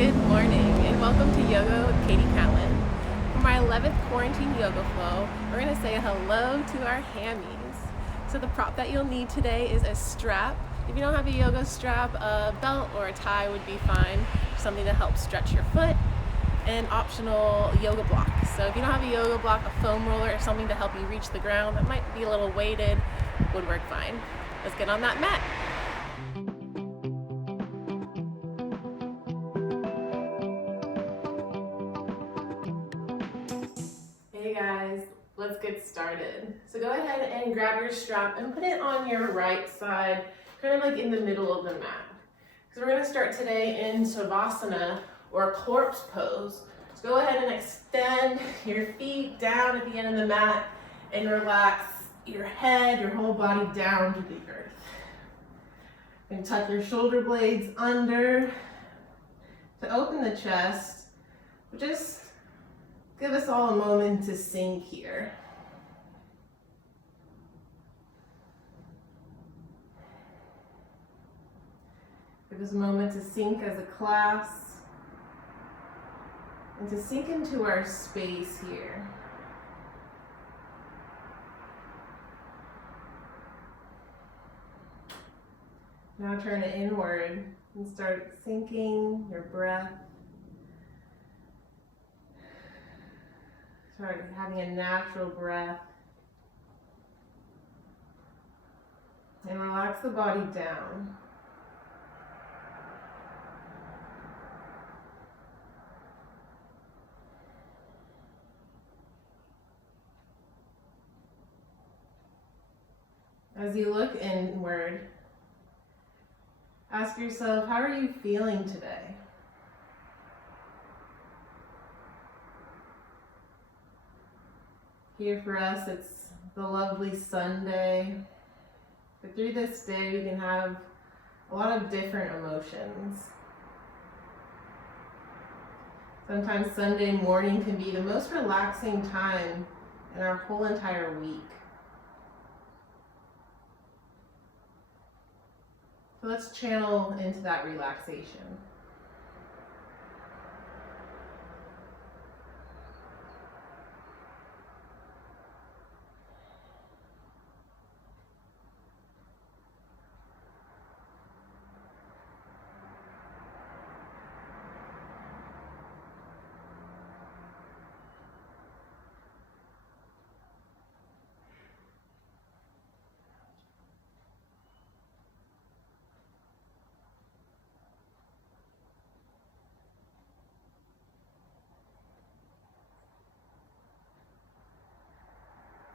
Good morning and welcome to Yoga with Katie Callan. For my 11th quarantine yoga flow, we're going to say hello to our hammies. So the prop that you'll need today is a strap. If you don't have a yoga strap, a belt or a tie would be fine. Something to help stretch your foot. And optional yoga block. So if you don't have a yoga block, a foam roller or something to help you reach the ground that might be a little weighted would work fine. Let's get on that mat. Hey guys, let's get started. So go ahead and grab your strap and put it on your right side, kind of like in the middle of the mat. Because we're going to start today in Savasana, or corpse pose. So go ahead and extend your feet down at the end of the mat and relax your head, your whole body down to the earth. And tuck your shoulder blades under to open the chest. Just give us all a moment to sink here. Give us a moment to sink as a class and to sink into our space here. Now turn it inward and start sinking your breath. Start having a natural breath. And relax the body down. As you look inward, ask yourself, how are you feeling today? Here for us, it's the lovely Sunday. But through this day, we can have a lot of different emotions. Sometimes Sunday morning can be the most relaxing time in our whole entire week. So let's channel into that relaxation.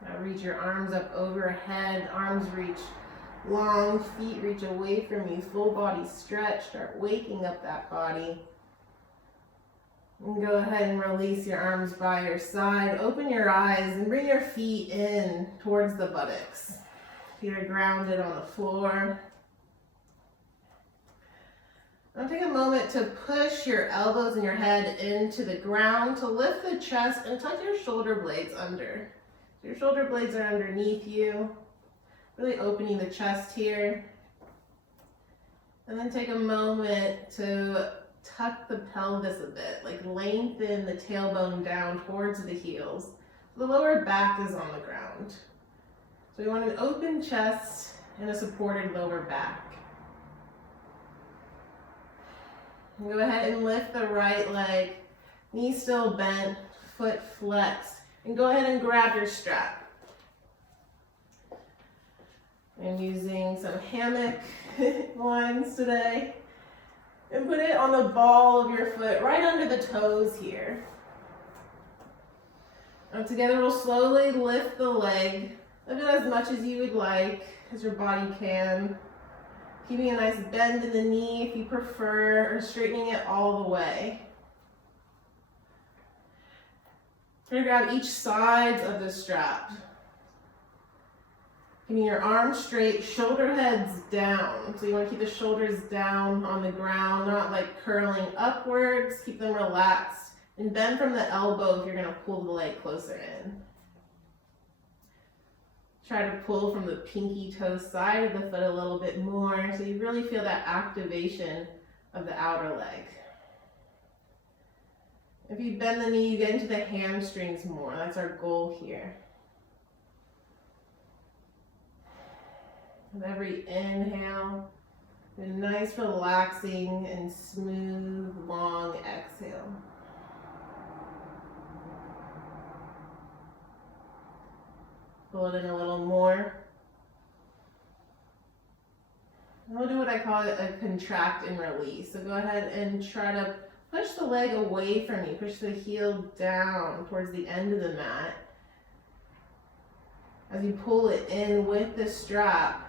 Now reach your arms up overhead, arms reach long, feet reach away from you, full body stretch, start waking up that body. And go ahead and release your arms by your side, open your eyes and bring your feet in towards the buttocks. Feet are grounded on the floor. Now take a moment to push your elbows and your head into the ground to lift the chest and tuck your shoulder blades under. Your shoulder blades are underneath you, really opening the chest here. And then take a moment to tuck the pelvis a bit, like lengthen the tailbone down towards the heels. The lower back is on the ground. So we want an open chest and a supported lower back. And go ahead and lift the right leg, knee still bent, foot flexed. And go ahead and grab your strap. I'm using some hammock lines today. And put it on the ball of your foot, right under the toes here. Now together we'll slowly lift the leg. Lift it as much as you would like, as your body can. Keeping a nice bend in the knee if you prefer, or straightening it all the way. Try to grab each side of the strap. Keeping your arms straight, shoulder heads down. So you want to keep the shoulders down on the ground, not like curling upwards. Keep them relaxed. And bend from the elbow if you're going to pull the leg closer in. Try to pull from the pinky toe side of the foot a little bit more so you really feel that activation of the outer leg. If you bend the knee, you get into the hamstrings more. That's our goal here. With every inhale, a nice relaxing and smooth, long exhale. Pull it in a little more. And we'll do what I call a contract and release. So go ahead and try to push the leg away from you. Push the heel down towards the end of the mat. As you pull it in with the strap,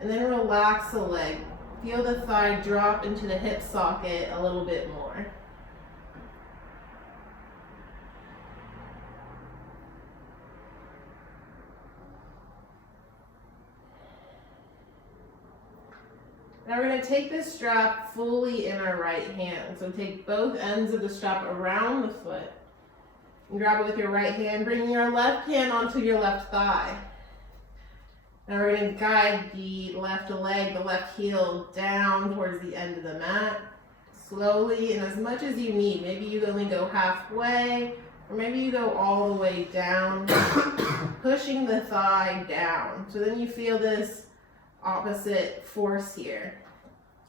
and then relax the leg. Feel the thigh drop into the hip socket a little bit more. Now we're going to take this strap fully in our right hand. So take both ends of the strap around the foot and grab it with your right hand. Bring your left hand onto your left thigh. Now we're going to guide the left leg, the left heel down towards the end of the mat. Slowly and as much as you need. Maybe you only go halfway, or maybe you go all the way down, pushing the thigh down. So then you feel this opposite force here.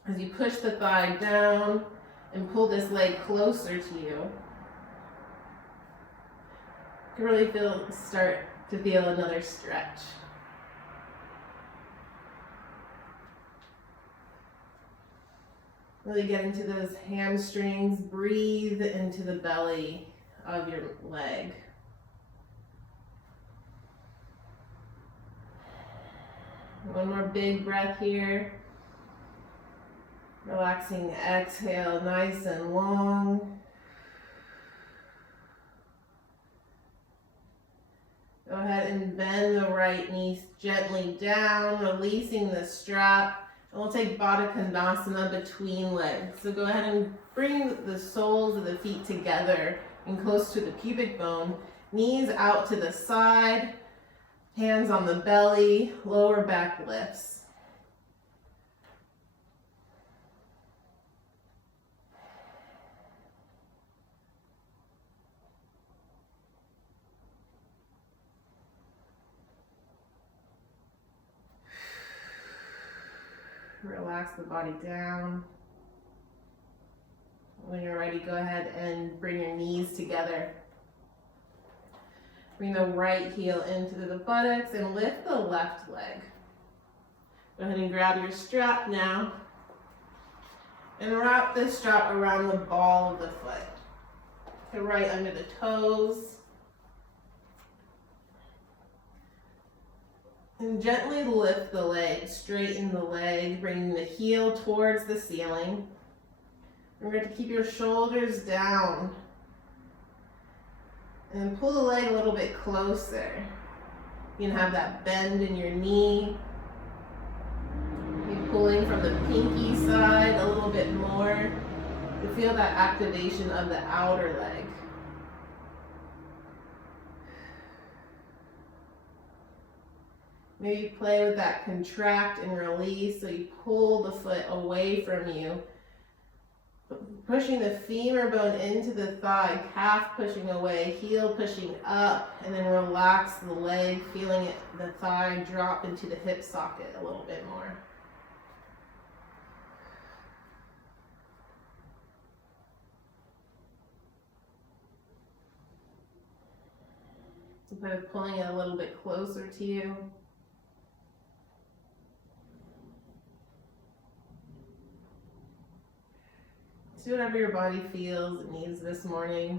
As you push the thigh down and pull this leg closer to you, you can really start to feel another stretch. Really get into those hamstrings, breathe into the belly of your leg. One more big breath here. Relaxing exhale, nice and long. Go ahead and bend the right knee gently down, releasing the strap. And we'll take Badakandasana between legs. So go ahead and bring the soles of the feet together and close to the pubic bone. Knees out to the side, hands on the belly, lower back lifts. Relax the body down. When you're ready, go ahead and bring your knees together. Bring the right heel into the buttocks and lift the left leg. Go ahead and grab your strap now and wrap this strap around the ball of the foot. So right under the toes. And gently lift the leg, straighten the leg, bringing the heel towards the ceiling. Remember to keep your shoulders down. And pull the leg a little bit closer. You can have that bend in your knee. You're pulling from the pinky side a little bit more to feel that activation of the outer leg. Maybe play with that contract and release, so you pull the foot away from you, pushing the femur bone into the thigh, calf pushing away, heel pushing up, and then relax the leg, feeling it, the thigh drop into the hip socket a little bit more. So kind of pulling it a little bit closer to you. Do whatever your body feels it needs this morning.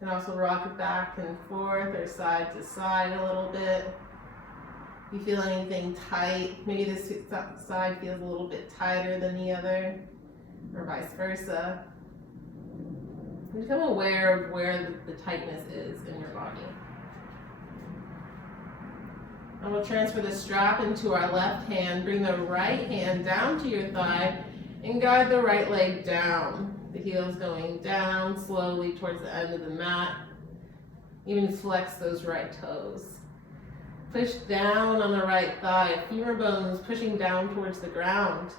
You can also rock it back and forth or side to side a little bit. If you feel anything tight, maybe this side feels a little bit tighter than the other, or vice versa. Become aware of where the tightness is in your body. And we'll transfer the strap into our left hand. Bring the right hand down to your thigh and guide the right leg down. The heel's going down slowly towards the end of the mat. Even flex those right toes. Push down on the right thigh. Femur bones pushing down towards the ground.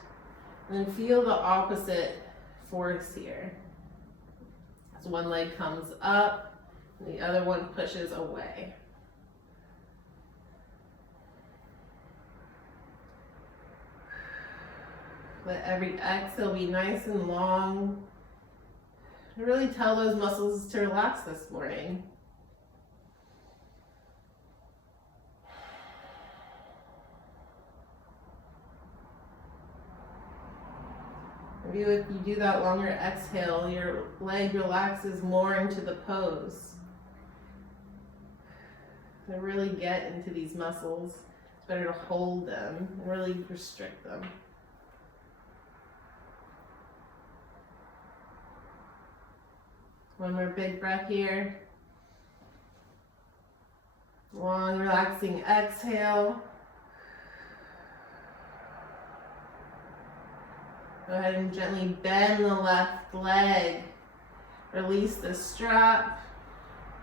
And then feel the opposite force here. So one leg comes up, and the other one pushes away. Let every exhale be nice and long. And really tell those muscles to relax this morning. Maybe if you do that longer exhale, your leg relaxes more into the pose. To really get into these muscles, it's better to hold them and really restrict them. One more big breath here. Long, relaxing exhale. Go ahead and gently bend the left leg. Release the strap.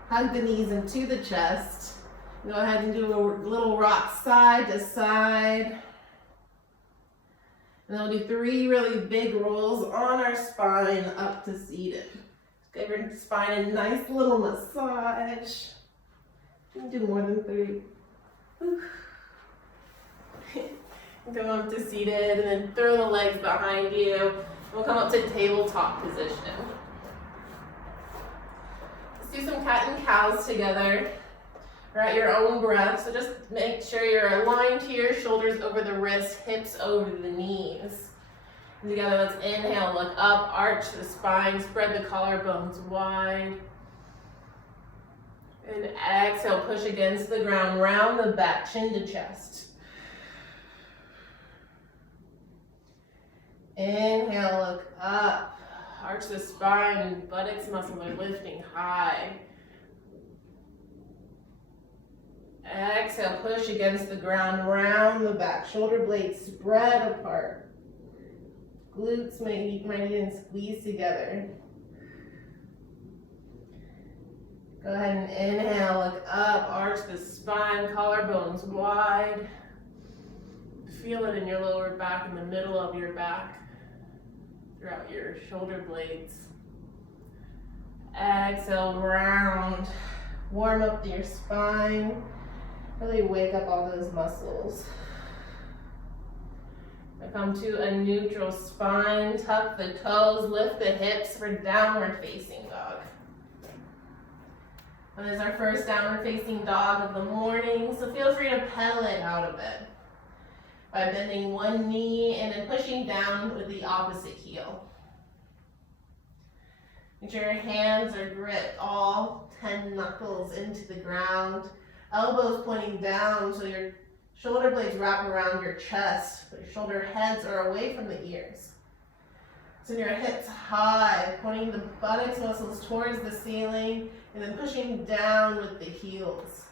Hug the knees into the chest. Go ahead and do a little rock side to side. And then we'll do 3 really big rolls on our spine up to seated. Give your spine a nice little massage. You can do more than 3. Come up to seated and then throw the legs behind you. We'll come up to tabletop position. Let's do some cat and cows together. Or at your own breath. So just make sure you're aligned here, shoulders over the wrists, hips over the knees. And together, let's inhale, look up, arch the spine, spread the collarbones wide. And exhale, push against the ground, round the back, chin to chest. Inhale, look up, arch the spine, buttocks muscles are lifting high. Exhale, push against the ground, round the back, shoulder blades spread apart. Glutes might even squeeze together. Go ahead and inhale, look up, arch the spine, collarbones wide. Feel it in your lower back, in the middle of your back, throughout your shoulder blades. Exhale, round. Warm up your spine. Really wake up all those muscles. Come to a neutral spine, tuck the toes, lift the hips for downward facing dog. And this is our first downward facing dog of the morning, so feel free to pedal it out of it by bending one knee and then pushing down with the opposite heel. Make sure your hands are gripped, all 10 knuckles into the ground, elbows pointing down so your shoulder blades wrap around your chest, but your shoulder heads are away from the ears. Send your hips high, pointing the buttocks muscles towards the ceiling, and then pushing down with the heels.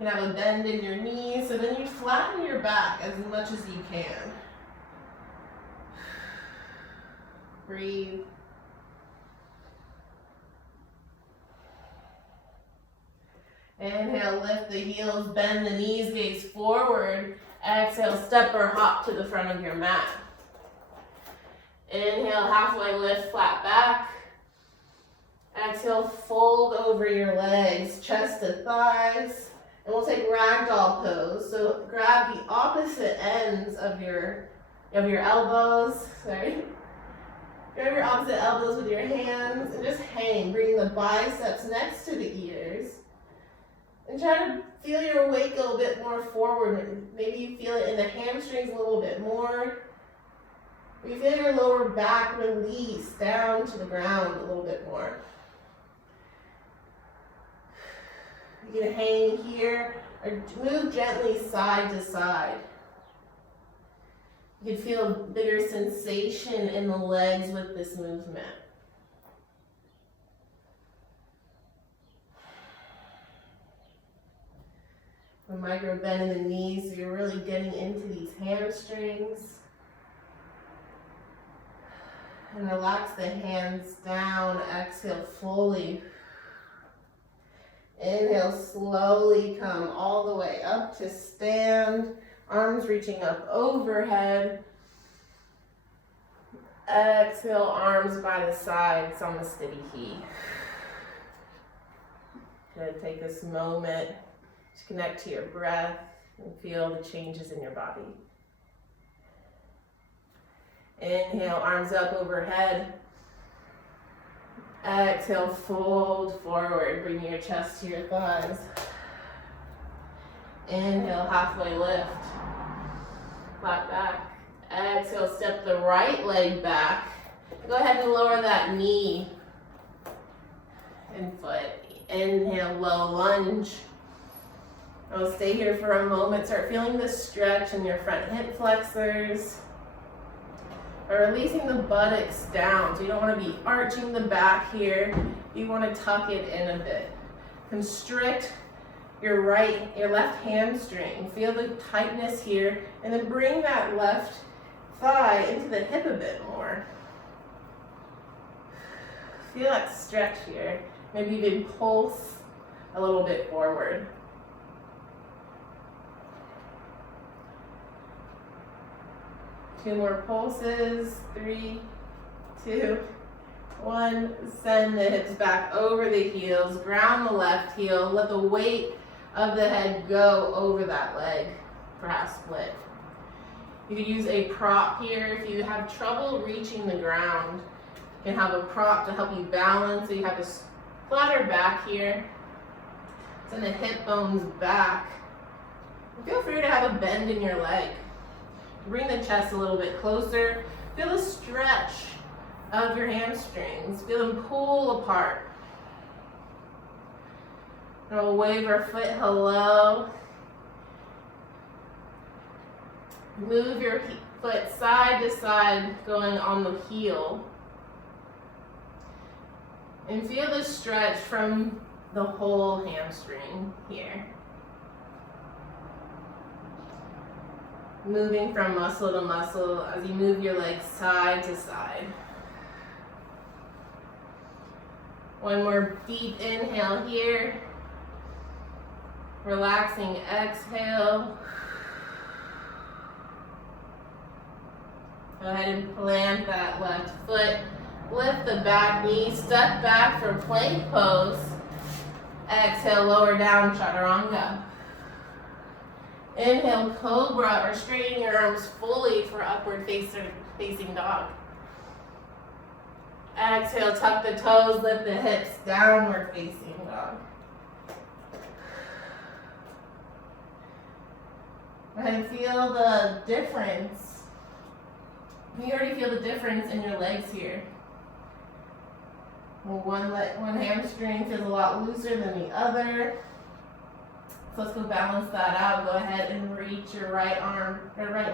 You can have a bend in your knees, so then you flatten your back as much as you can. Breathe. Inhale, lift the heels, bend the knees, gaze forward. Exhale, step or hop to the front of your mat. Inhale, halfway lift, flat back. Exhale, fold over your legs, chest to thighs. And we'll take Ragdoll Pose. So grab the opposite ends of your elbows. Grab your opposite elbows with your hands and just hang. Bring the biceps next to the ears. And try to feel your weight go a bit more forward. Maybe you feel it in the hamstrings a little bit more. Or you feel your lower back release down to the ground a little bit more. You can hang here or move gently side to side. You can feel a bigger sensation in the legs with this movement. A micro bend in the knees, so you're really getting into these hamstrings. And relax the hands down, exhale fully. Inhale, slowly come all the way up to stand, arms reaching up overhead. Exhale, arms by the sides on the steady heat. Good, take this moment to connect to your breath and feel the changes in your body. Inhale, arms up overhead. Exhale, fold forward, bring your chest to your thighs. Inhale, halfway lift. Flat back. Exhale, step the right leg back. Go ahead and lower that knee and foot. Inhale, low lunge. I'll stay here for a moment. Start feeling the stretch in your front hip flexors. Or releasing the buttocks down. So you don't want to be arching the back here. You want to tuck it in a bit. Constrict your left hamstring. Feel the tightness here. And then bring that left thigh into the hip a bit more. Feel that stretch here. Maybe even pulse a little bit forward. Two more pulses. 3, 2, 1. Send the hips back over the heels. Ground the left heel. Let the weight of the head go over that leg. Perhaps split. You can use a prop here if you have trouble reaching the ground. You can have a prop to help you balance. So you have this flatter back here. Send the hip bones back. And feel free to have a bend in your leg. Bring the chest a little bit closer. Feel the stretch of your hamstrings. Feel them pull apart. And we'll wave our foot hello. Move your foot side to side, going on the heel. And feel the stretch from the whole hamstring here. Moving from muscle to muscle as you move your legs side to side. One more deep inhale here. Relaxing exhale. Go ahead and plant that left foot. Lift the back knee. Step back for plank pose. Exhale, lower down, chaturanga. Inhale, cobra, or straighten your arms fully for upward facing dog. Exhale, tuck the toes, lift the hips, downward facing dog. And feel the difference. You already feel the difference in your legs here. One hamstring feels a lot looser than the other. So let's go balance that out. Go ahead and reach your right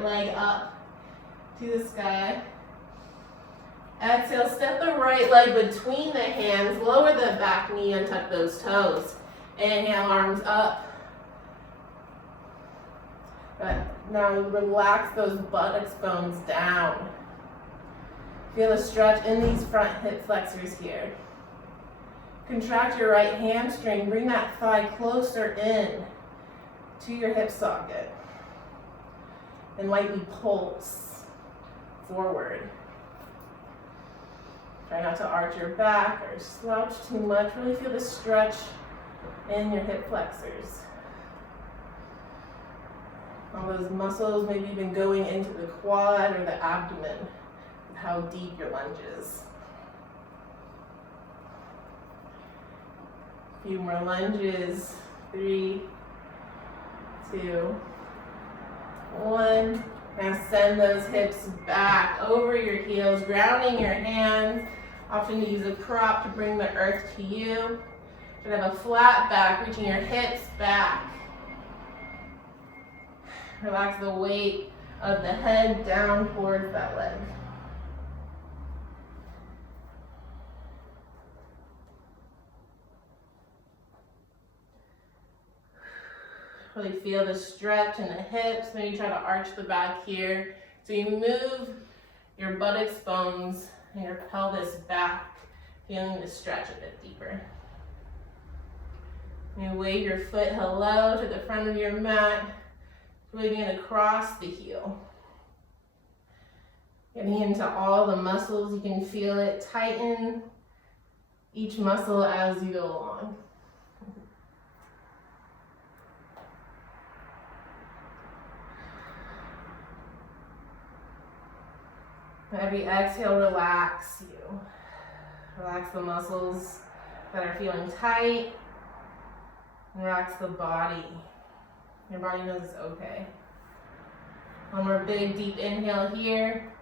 leg up to the sky. Exhale, step the right leg between the hands. Lower the back knee and tuck those toes. Inhale, arms up. Good. Now relax those buttocks bones down. Feel a stretch in these front hip flexors here. Contract your right hamstring. Bring that thigh closer in to your hip socket. And lightly pulse forward. Try not to arch your back or slouch too much. Really feel the stretch in your hip flexors. All those muscles maybe even going into the quad or the abdomen. How deep your lunge is. A few more lunges. 3, 2, 1. Now send those hips back over your heels, grounding your hands. Often use a prop to bring the earth to you. Should have a flat back, reaching your hips back. Relax the weight of the head down towards that leg. Really feel the stretch in the hips. Maybe try to arch the back here. So you move your buttocks bones and your pelvis back, feeling the stretch a bit deeper. You wave your foot hello to the front of your mat, waving it across the heel. Getting into all the muscles, you can feel it tighten each muscle as you go along. Every exhale, relax you. Relax the muscles that are feeling tight. Relax the body. Your body knows it's okay. One more big, deep inhale here.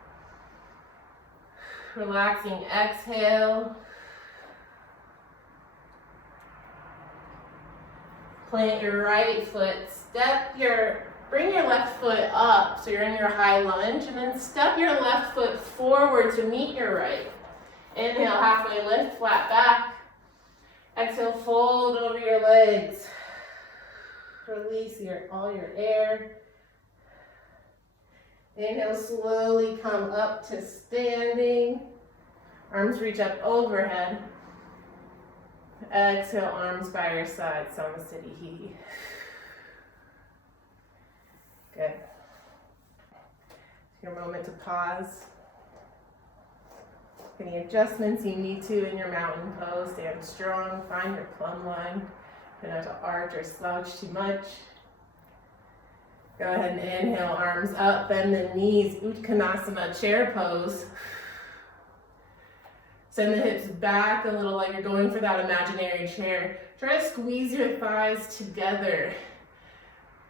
Relaxing exhale. Plant your right foot. Bring your left foot up so you're in your high lunge, and then step your left foot forward to meet your right. Inhale, halfway lift, flat back. Exhale, fold over your legs. Release all your air. Inhale, slowly come up to standing. Arms reach up overhead. Exhale, arms by your side, Namaste. Good. Take your moment to pause. Any adjustments you need to in your mountain pose, stand strong, find your plumb line. Try not to arch or slouch too much. Go ahead and inhale, arms up, bend the knees, Uttanasana, chair pose. Send the hips back a little like you're going for that imaginary chair. Try to squeeze your thighs together.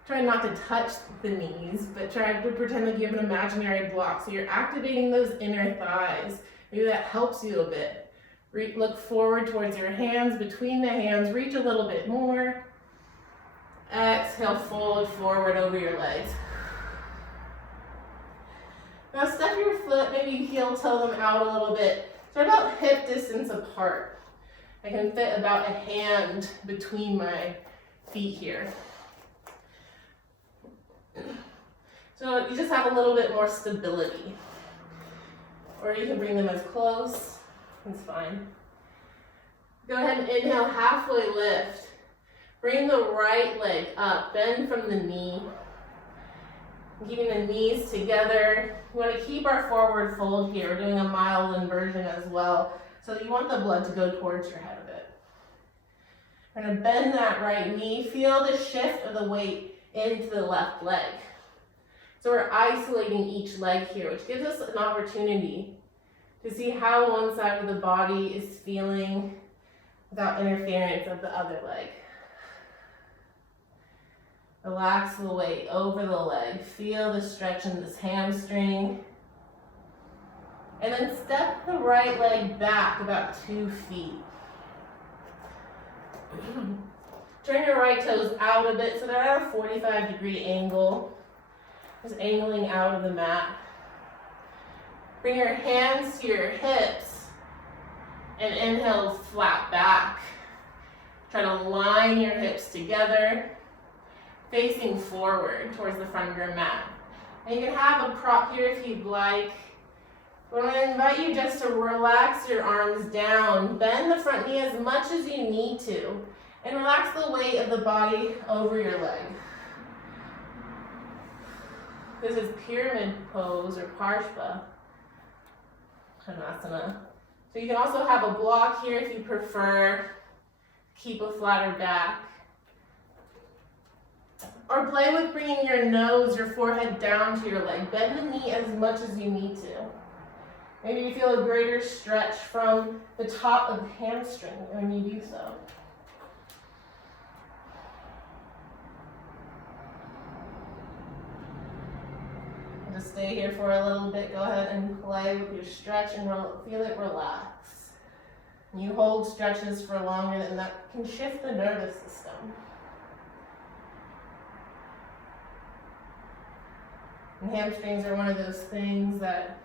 Try not to touch the knees, but try to pretend like you have an imaginary block. So you're activating those inner thighs. Maybe that helps you a bit. Look forward towards your hands, between the hands, reach a little bit more. Exhale, fold forward over your legs. Now step your foot, maybe heel toe them out a little bit. Start about hip distance apart. I can fit about a hand between my feet here. So you just have a little bit more stability. Or you can bring them as close, it's fine. Go ahead and inhale, halfway lift. Bring the right leg up, bend from the knee. Keeping the knees together. We want to keep our forward fold here. We're doing a mild inversion as well. So you want the blood to go towards your head a bit. We're going to bend that right knee. Feel the shift of the weight into the left leg. So we're isolating each leg here, which gives us an opportunity to see how one side of the body is feeling without interference of the other leg. Relax the weight over the leg. Feel the stretch in this hamstring. And then step the right leg back about 2 feet. Turn your right toes out a bit so they're at a 45-degree angle. Just angling out of the mat. Bring your hands to your hips and inhale, flat back. Try to line your hips together, facing forward towards the front of your mat. And you can have a prop here if you'd like. But I'm going to invite you just to relax your arms down. Bend the front knee as much as you need to. And relax the weight of the body over your leg. This is pyramid pose or Badakandasana. So you can also have a block here if you prefer. Keep a flatter back. Or play with bringing your nose, your forehead down to your leg. Bend the knee as much as you need to. Maybe you feel a greater stretch from the top of the hamstring when you do so. Just stay here for a little bit. Go ahead and play with your stretch and feel it relax. You hold stretches for longer than that can shift the nervous system. And hamstrings are one of those things that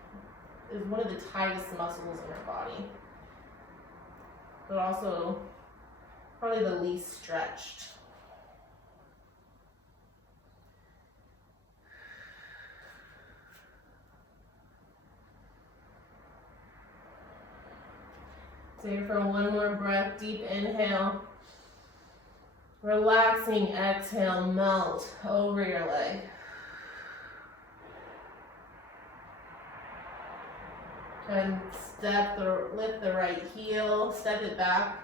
is one of the tightest muscles in our body, but also probably the least stretched. Stay here for one more breath. Deep inhale. Relaxing exhale, melt over your leg. And lift the right heel, step it back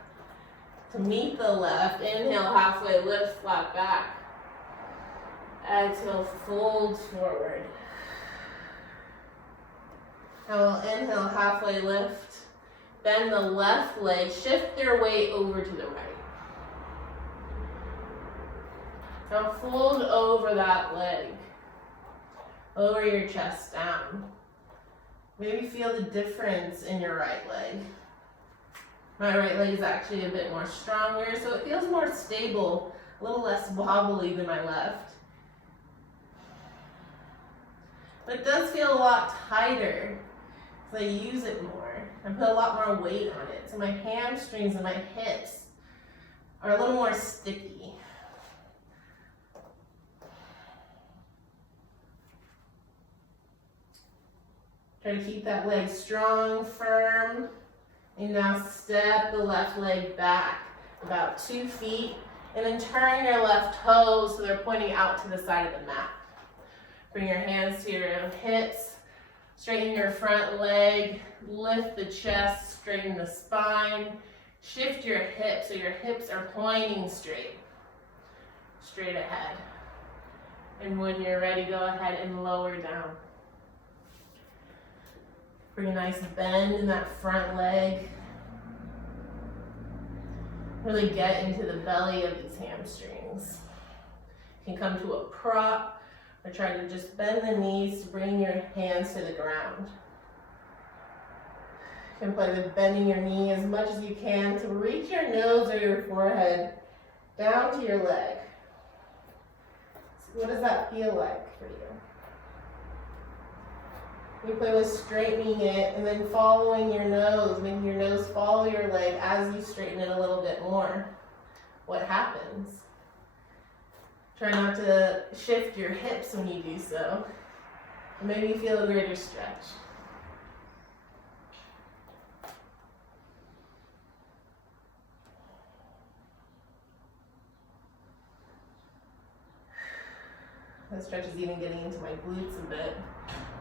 to meet the left. Inhale, halfway lift, flat back. Exhale, fold forward. Now we'll inhale, halfway lift. Bend the left leg, shift your weight over to the right. Now fold over that leg. Lower your chest down. Maybe feel the difference in your right leg. My right leg is actually a bit more stronger, so it feels more stable, a little less wobbly than my left. But it does feel a lot tighter because I use it more. I put a lot more weight on it. So my hamstrings and my hips are a little more sticky. Try to keep that leg strong, firm. And now step the left leg back about 2 feet. And then turn your left toes so they're pointing out to the side of the mat. Bring your hands to your hips. Straighten your front leg. Lift the chest. Straighten the spine. Shift your hips so your hips are pointing straight. Straight ahead. And when you're ready, go ahead and lower down. Bring a nice bend in that front leg. Really get into the belly of these hamstrings. You can come to a prop or try to just bend the knees to bring your hands to the ground. You can play with bending your knee as much as you can to reach your nose or your forehead down to your leg. So what does that feel like for you? You play with straightening it and then following your nose, making your nose follow your leg as you straighten it a little bit more. What happens? Try not to shift your hips when you do so. And maybe feel a greater stretch. That stretch is even getting into my glutes a bit.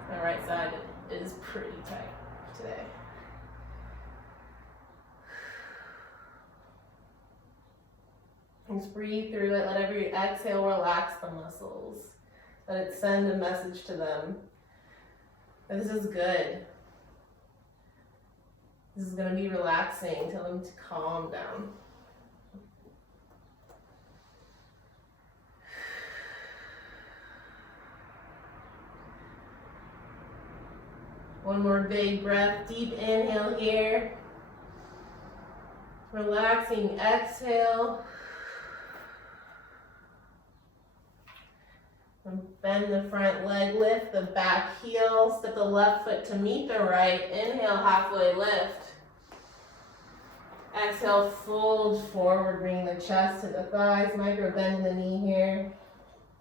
My right side is pretty tight today. Just breathe through it. Let every exhale relax the muscles. Let it send a message to them. This is good. This is going to be relaxing. Tell them to calm down. One more big breath, deep inhale here. Relaxing exhale. And bend the front leg, lift the back heel, step the left foot to meet the right. Inhale, halfway lift. Exhale, fold forward, bring the chest to the thighs, micro bend in the knee here.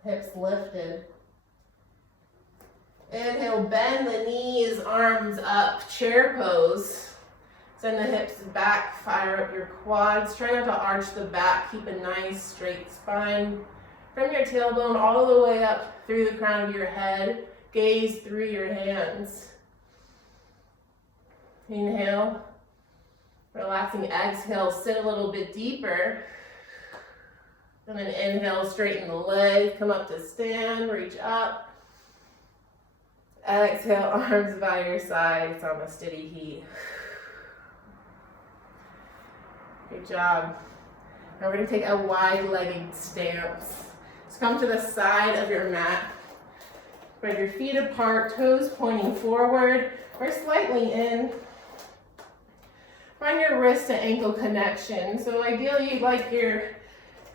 Hips lifted. Inhale, bend the knees, arms up, chair pose. Send the hips back, fire up your quads. Try not to arch the back, keep a nice straight spine. From your tailbone all the way up through the crown of your head, gaze through your hands. Inhale, relaxing exhale, sit a little bit deeper. And then inhale, straighten the leg, come up to stand, reach up. Exhale, arms by your sides on a steady heat. Good job. Now we're going to take a wide-legged stance. Just come to the side of your mat. Spread your feet apart, toes pointing forward or slightly in. Find your wrist to ankle connection. So ideally you'd like your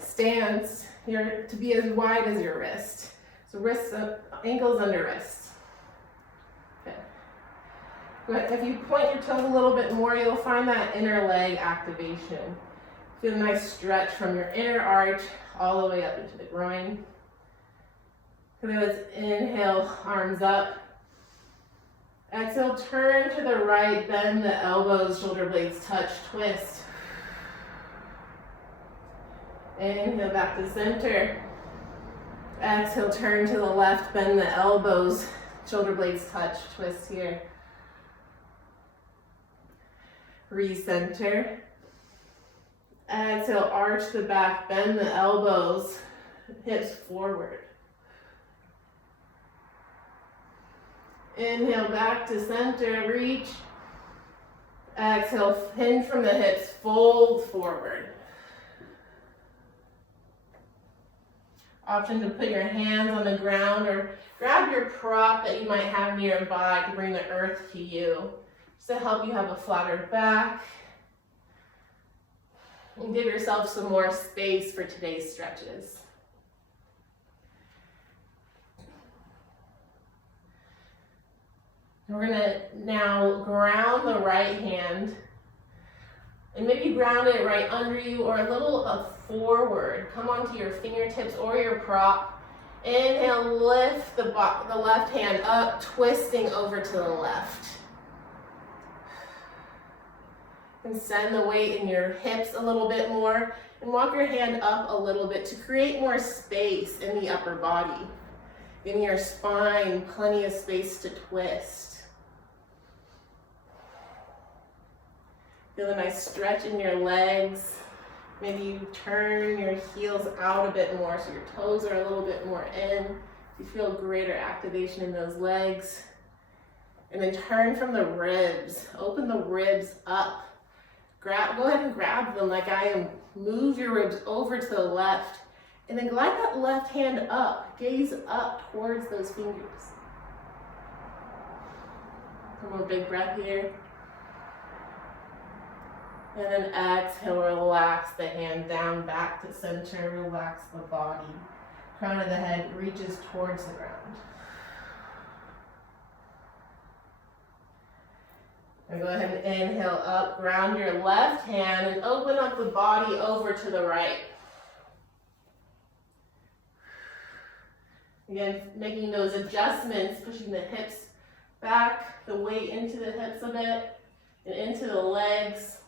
stance to be as wide as your wrist. So wrists up, ankles under wrists. If you point your toes a little bit more, you'll find that inner leg activation. Feel a nice stretch from your inner arch all the way up into the groin. And then let's inhale, arms up. Exhale, turn to the right, bend the elbows, shoulder blades touch, twist. Inhale, back to center. Exhale, turn to the left, bend the elbows, shoulder blades touch, twist here. Recenter. Exhale, arch the back, bend the elbows, hips forward. Inhale back to center, reach. Exhale, hinge from the hips, fold forward. Option to put your hands on the ground or grab your prop that you might have nearby to bring the earth to you, just to help you have a flatter back. And give yourself some more space for today's stretches. We're gonna now ground the right hand, and maybe ground it right under you or a little forward. Come onto your fingertips or your prop. Inhale, lift the left hand up, twisting over to the left. And send the weight in your hips a little bit more, and walk your hand up a little bit to create more space in the upper body. In your spine, plenty of space to twist. Feel a nice stretch in your legs. Maybe you turn your heels out a bit more so your toes are a little bit more in. You feel greater activation in those legs. And then turn from the ribs. Open the ribs up. Go ahead and grab them like I am. Move your ribs over to the left. And then glide that left hand up. Gaze up towards those fingers. One more big breath here. And then exhale, relax the hand down back to center, relax the body. Crown of the head reaches towards the ground. And go ahead and inhale up, ground your left hand and open up the body over to the right. Again, making those adjustments, pushing the hips back, the weight into the hips a bit, and into the legs.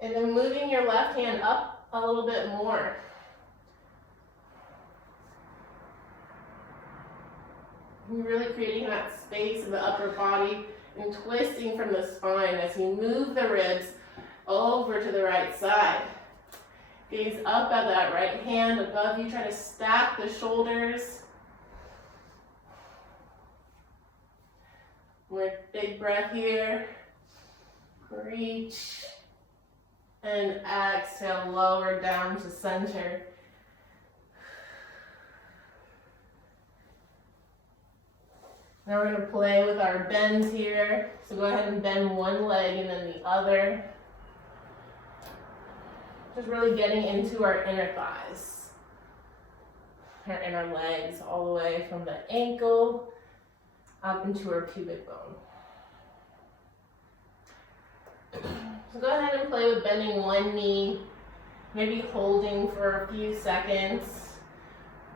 And then moving your left hand up a little bit more. And really creating that space in the upper body and twisting from the spine as you move the ribs over to the right side. Gaze up at that right hand above you. Try to stack the shoulders. More big breath here. Reach. And exhale, lower down to center. Now we're going to play with our bends here. So go ahead and bend one leg and then the other. Just really getting into our inner thighs. Our inner legs all the way from the ankle up into our pubic bone. So go ahead and play with bending one knee, maybe holding for a few seconds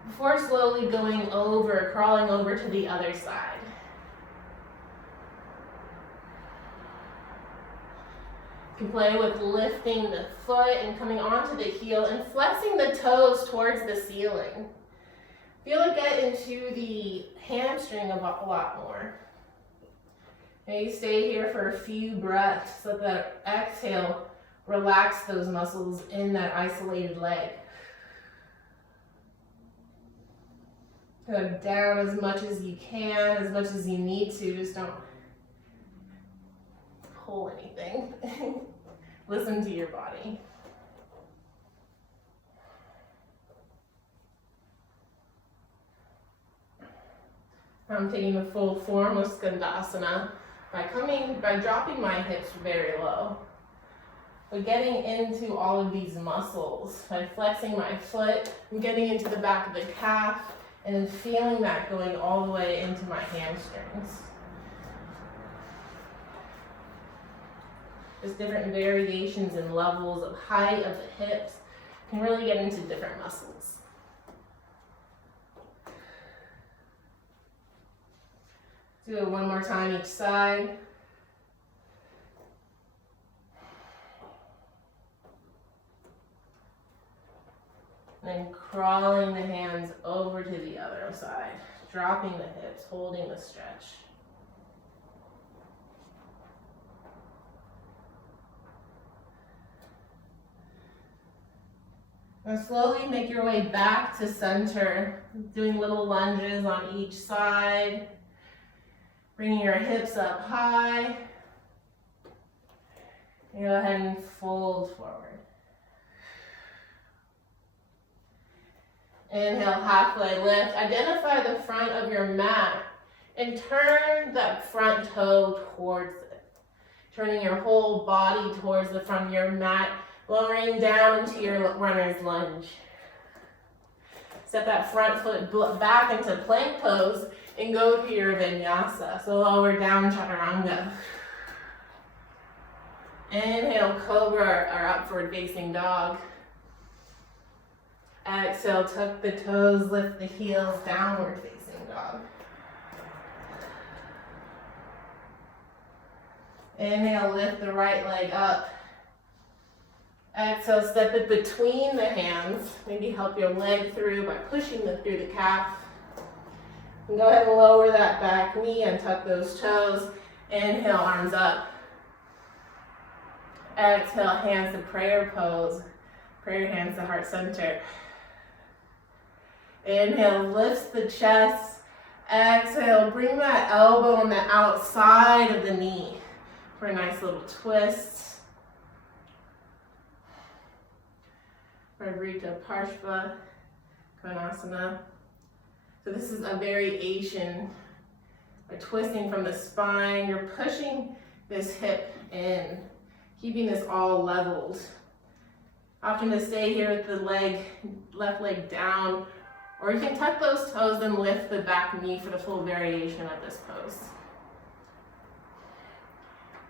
before slowly going over, crawling over to the other side. You can play with lifting the foot and coming onto the heel and flexing the toes towards the ceiling. Feel it get into the hamstring a lot more. Maybe stay here for a few breaths so that exhale, relax those muscles in that isolated leg. Go down as much as you can, as much as you need to. Just don't pull anything. Listen to your body. I'm taking the full form of Skandasana by dropping my hips very low. But getting into all of these muscles by flexing my foot, I'm getting into the back of the calf, and then feeling that going all the way into my hamstrings. Just different variations and levels of height of the hips can really get into different muscles. Do it one more time each side. And then crawling the hands over to the other side, dropping the hips, holding the stretch. Now slowly make your way back to center, doing little lunges on each side. Bringing your hips up high. And go ahead and fold forward. Inhale, halfway lift. Identify the front of your mat and turn that front toe towards it. Turning your whole body towards the front of your mat, lowering down into your runner's lunge. Step that front foot back into plank pose and go to your vinyasa. So lower down chaturanga. Inhale, cobra or upward facing dog. Exhale, tuck the toes, lift the heels, downward facing dog. Inhale, lift the right leg up. Exhale, step it between the hands. Maybe help your leg through by pushing through the calf. And go ahead and lower that back knee and tuck those toes. Inhale, arms up. Exhale, hands to prayer pose. Prayer hands to heart center. Inhale, lifts the chest. Exhale, bring that elbow on the outside of the knee for a nice little twist. Ragdoll Pose, Badakandasana. So this is a variation, a twisting from the spine. You're pushing this hip in, keeping this all leveled. Option to stay here with the left leg down, or you can tuck those toes and lift the back knee for the full variation of this pose.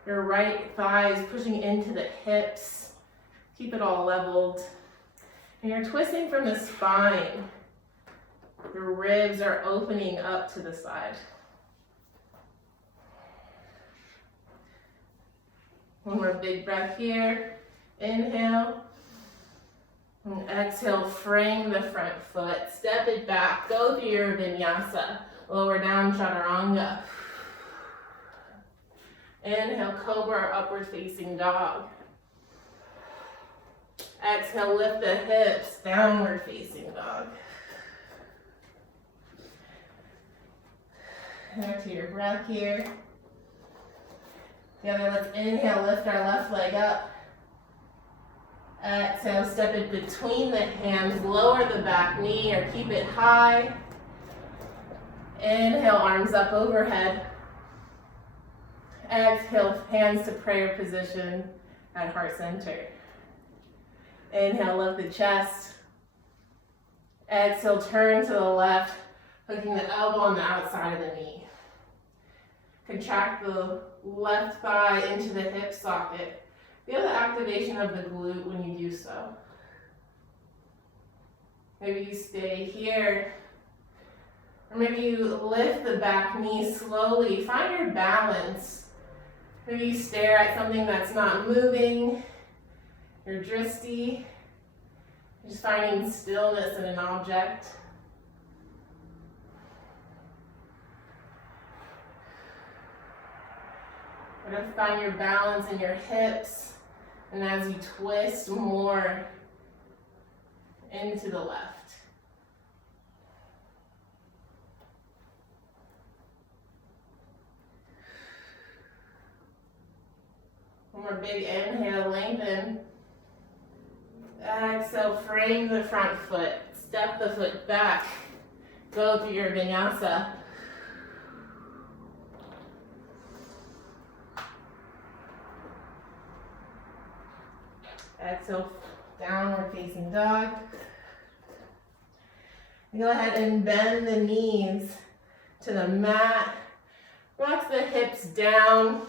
Your right thigh is pushing into the hips. Keep it all leveled. And you're twisting from the spine. Your ribs are opening up to the side. One more big breath here. Inhale. And exhale, frame the front foot. Step it back. Go through your vinyasa. Lower down chaturanga. Inhale, cobra or upward facing dog. Exhale, lift the hips, downward facing dog. Back to your breath here. Together, let's inhale, lift our left leg up. Exhale, step it between the hands, lower the back knee or keep it high. Inhale, arms up overhead. Exhale, hands to prayer position at heart center. Inhale, lift the chest. Exhale, turn to the left, hooking the elbow on the outside of the knee. Contract the left thigh into the hip socket. Feel the activation of the glute when you do so. Maybe you stay here, or maybe you lift the back knee slowly. Find your balance. Maybe you stare at something that's not moving. You're dristy. You're just finding stillness in an object. We're going to find your balance in your hips, and as you twist more into the left. One more big inhale, lengthen. Exhale, frame the front foot. Step the foot back. Go through your vinyasa. Exhale, downward facing dog. Go ahead and bend the knees to the mat. Rock the hips down.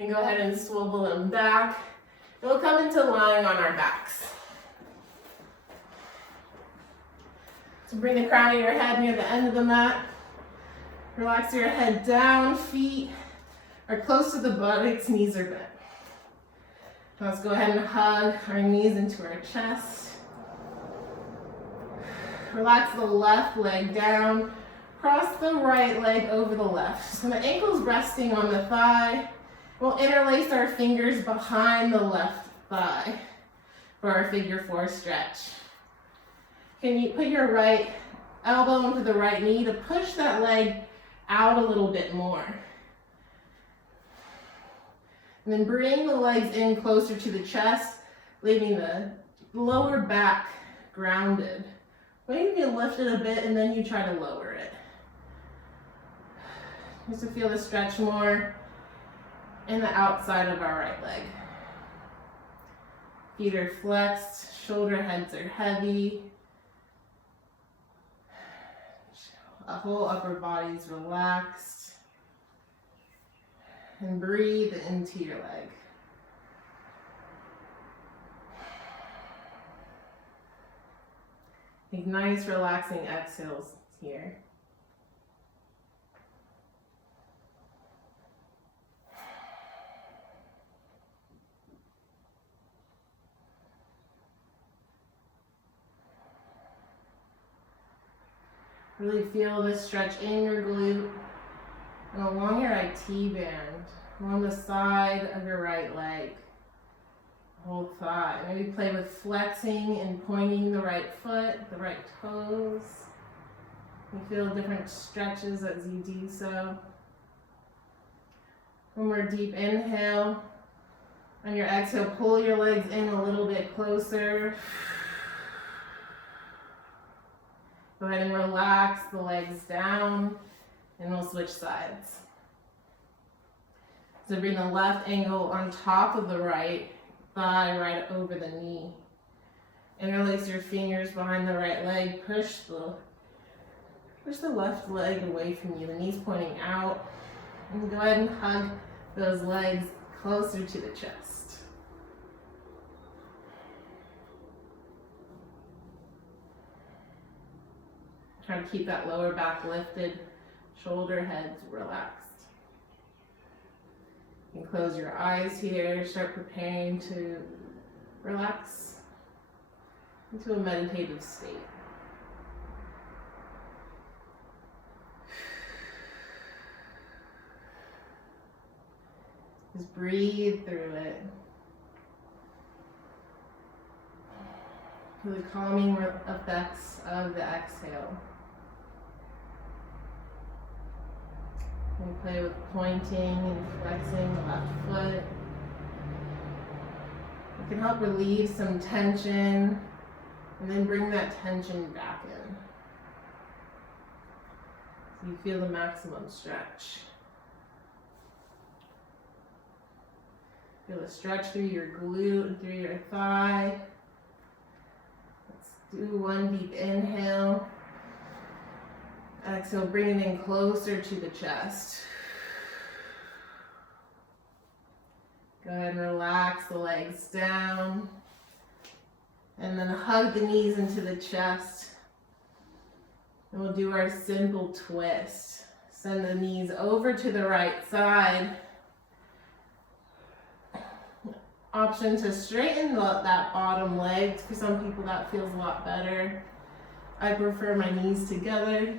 And go ahead and swivel them back. And we'll come into lying on our backs. So bring the crown of your head near the end of the mat. Relax your head down, feet are close to the buttocks, knees are bent. Now let's go ahead and hug our knees into our chest. Relax the left leg down. Cross the right leg over the left. So the ankle's resting on the thigh. We'll interlace our fingers behind the left thigh for our figure four stretch. Can you put your right elbow into the right knee to push that leg out a little bit more. And then bring the legs in closer to the chest, leaving the lower back grounded. Maybe you lift it a bit and then you try to lower it. Just to feel the stretch more in the outside of our right leg. Feet are flexed, shoulder heads are heavy. The whole upper body is relaxed. And breathe into your leg. Take nice relaxing exhales here. Really feel this stretch in your glute and along your IT band, along the side of your right leg, whole thigh. Maybe play with flexing and pointing the right foot, the right toes. You feel different stretches as you do so. One more deep inhale. On your exhale, pull your legs in a little bit closer. Go ahead and relax the legs down, and we'll switch sides. So bring the left ankle on top of the right thigh, right over the knee. Interlace your fingers behind the right leg. Push the left leg away from you, the knees pointing out. And go ahead and hug those legs closer to the chest. Try to keep that lower back lifted, shoulder heads relaxed. You can close your eyes here, start preparing to relax into a meditative state. Just breathe through it. Feel the calming effects of the exhale. And play with pointing and flexing the left foot. It can help relieve some tension and then bring that tension back in. So you feel the maximum stretch. Feel the stretch through your glute and through your thigh. Let's do one deep inhale. Exhale, bring it in closer to the chest. Go ahead and relax the legs down. And then hug the knees into the chest. And we'll do our simple twist. Send the knees over to the right side. Option to straighten that bottom leg. For some people that feels a lot better. I prefer my knees together.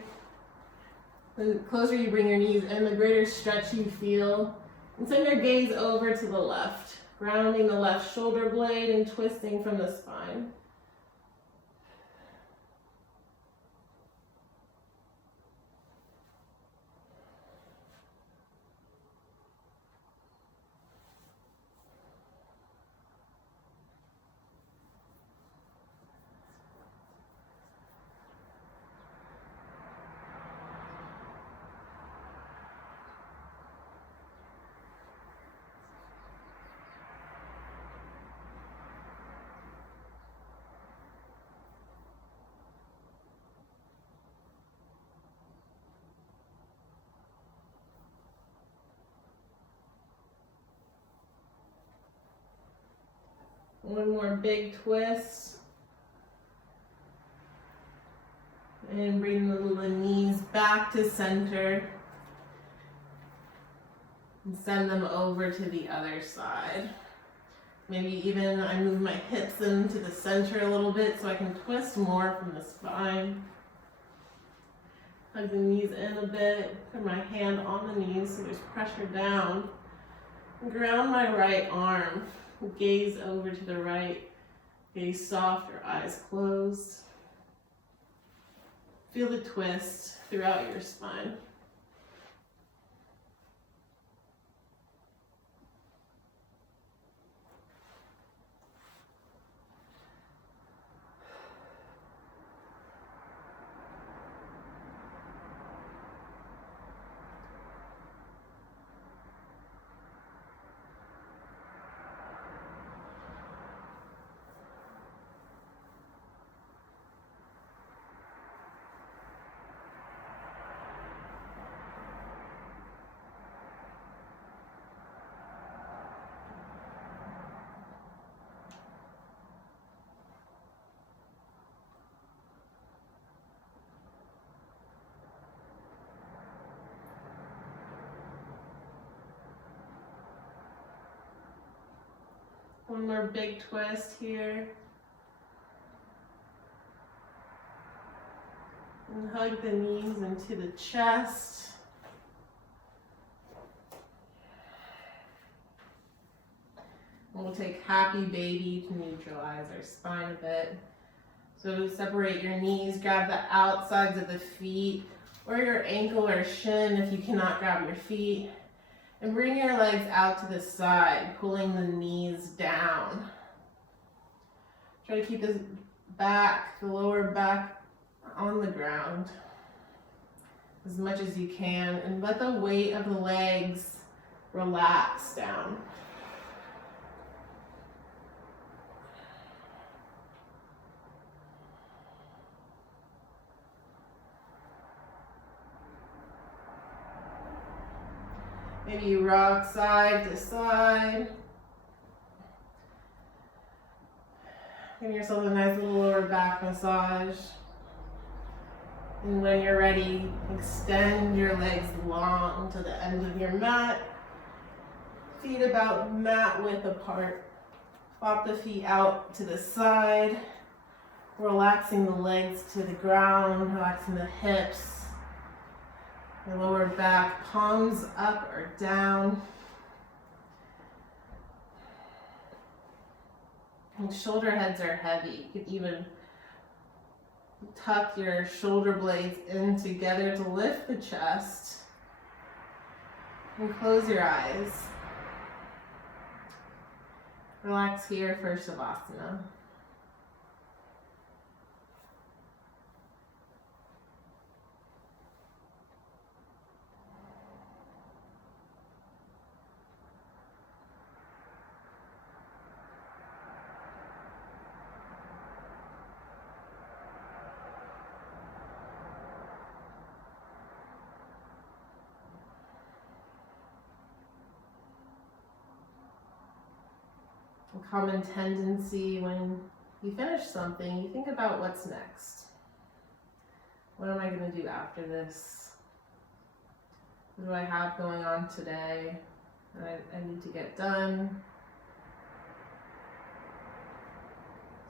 The closer you bring your knees in, the greater stretch you feel. And send your gaze over to the left, grounding the left shoulder blade and twisting from the spine. One more big twist. And bring the knees back to center. And send them over to the other side. Maybe even I move my hips into the center a little bit so I can twist more from the spine. Hug the knees in a bit. Put my hand on the knees so there's pressure down. Ground my right arm. Gaze over to the right. Gaze soft or eyes closed. Feel the twist throughout your spine. One more big twist here. And hug the knees into the chest. And we'll take happy baby to neutralize our spine a bit. So separate your knees, grab the outsides of the feet or your ankle or shin if you cannot grab your feet. And bring your legs out to the side, pulling the knees down. Try to keep this back, the lower back on the ground as much as you can, and let the weight of the legs relax down. Maybe you rock side to side. Give yourself a nice little lower back massage. And when you're ready, extend your legs long to the end of your mat. Feet about mat width apart. Flop the feet out to the side. Relaxing the legs to the ground, relaxing the hips. Your lower back, palms up or down. And shoulder heads are heavy. You can even tuck your shoulder blades in together to lift the chest. And close your eyes. Relax here for Savasana. A common tendency when you finish something, you think about what's next. What am I going to do after this? What do I have going on today that I need to get done?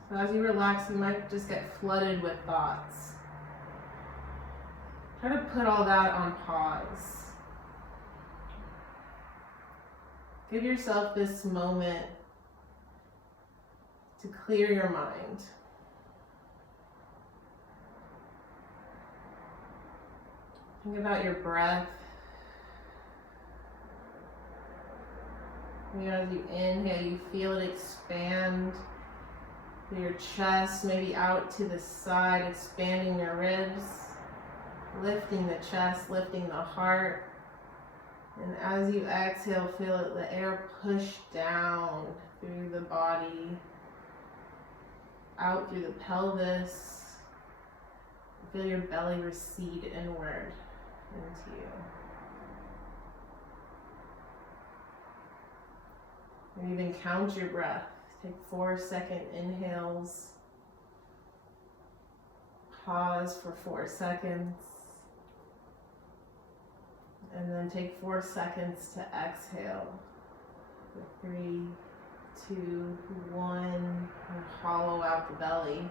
So as you relax, you might just get flooded with thoughts. Try to put all that on pause. Give yourself this moment to clear your mind. Think about your breath. As you inhale, you feel it expand through your chest, maybe out to the side, expanding your ribs, lifting the chest, lifting the heart. And as you exhale, feel the air push down through the body, out through the pelvis. Feel your belly recede inward into you. And even count your breath. Take 4-second inhales. Pause for 4 seconds. And then take 4 seconds to exhale. 3, 2, 1, and hollow out the belly.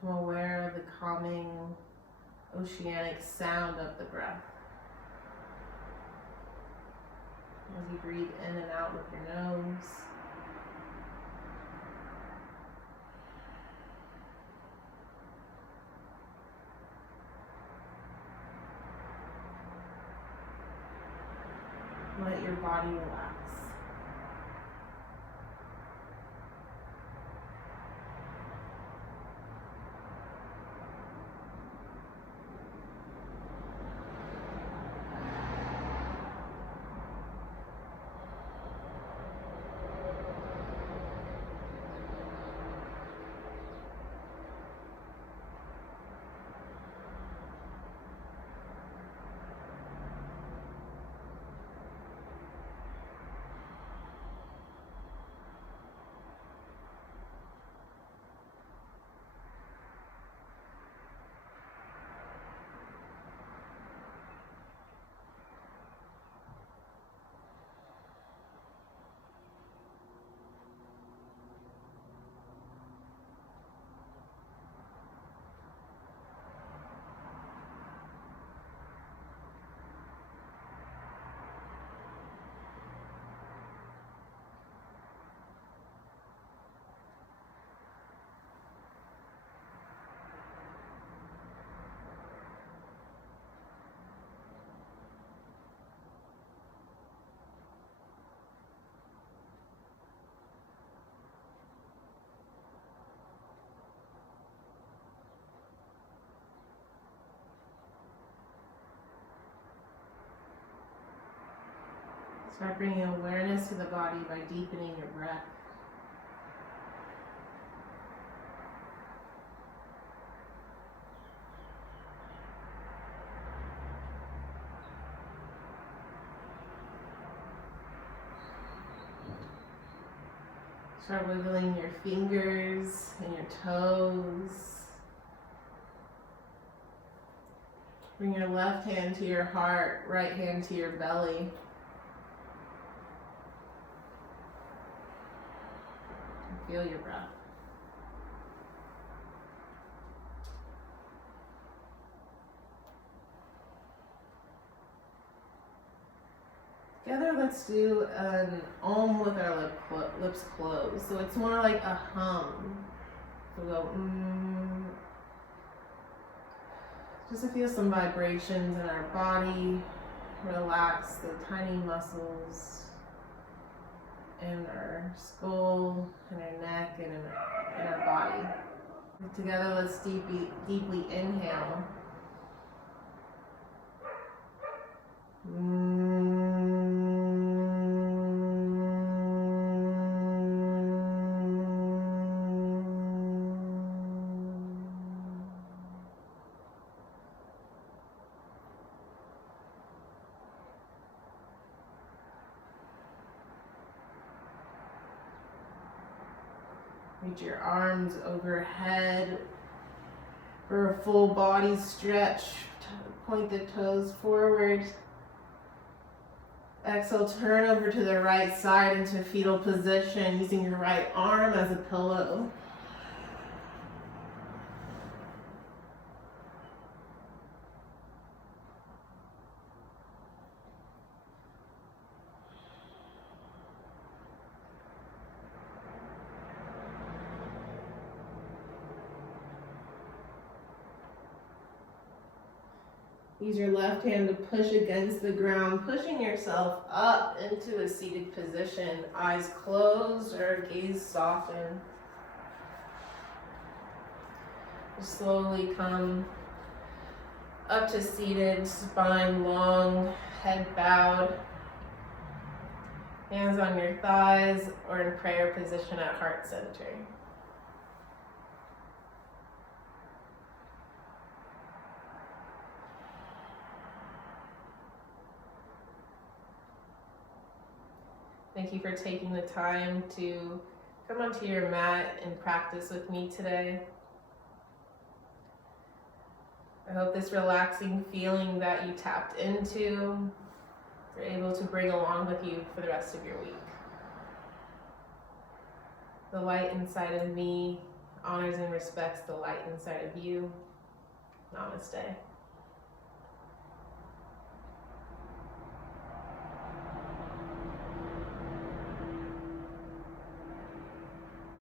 Become aware of the calming, oceanic sound of the breath. As you breathe in and out with your nose. Let your body relax. Start bringing awareness to the body by deepening your breath. Start wiggling your fingers and your toes. Bring your left hand to your heart, right hand to your belly. Feel your breath. Together, let's do an Om with our lips closed. So it's more like a hum. So we'll go just to feel some vibrations in our body. Relax the tiny muscles in our skull, in our neck, and in our body. Together, let's deeply inhale. Reach your arms overhead for a full body stretch. Point the toes forward. Exhale, turn over to the right side into fetal position, using your right arm as a pillow. Use your left hand to push against the ground, pushing yourself up into a seated position. Eyes closed or gaze softened. Just slowly come up to seated, spine long, head bowed. Hands on your thighs or in prayer position at heart center. Thank you for taking the time to come onto your mat and practice with me today. I hope this relaxing feeling that you tapped into, you're able to bring along with you for the rest of your week. The light inside of me honors and respects the light inside of you. Namaste.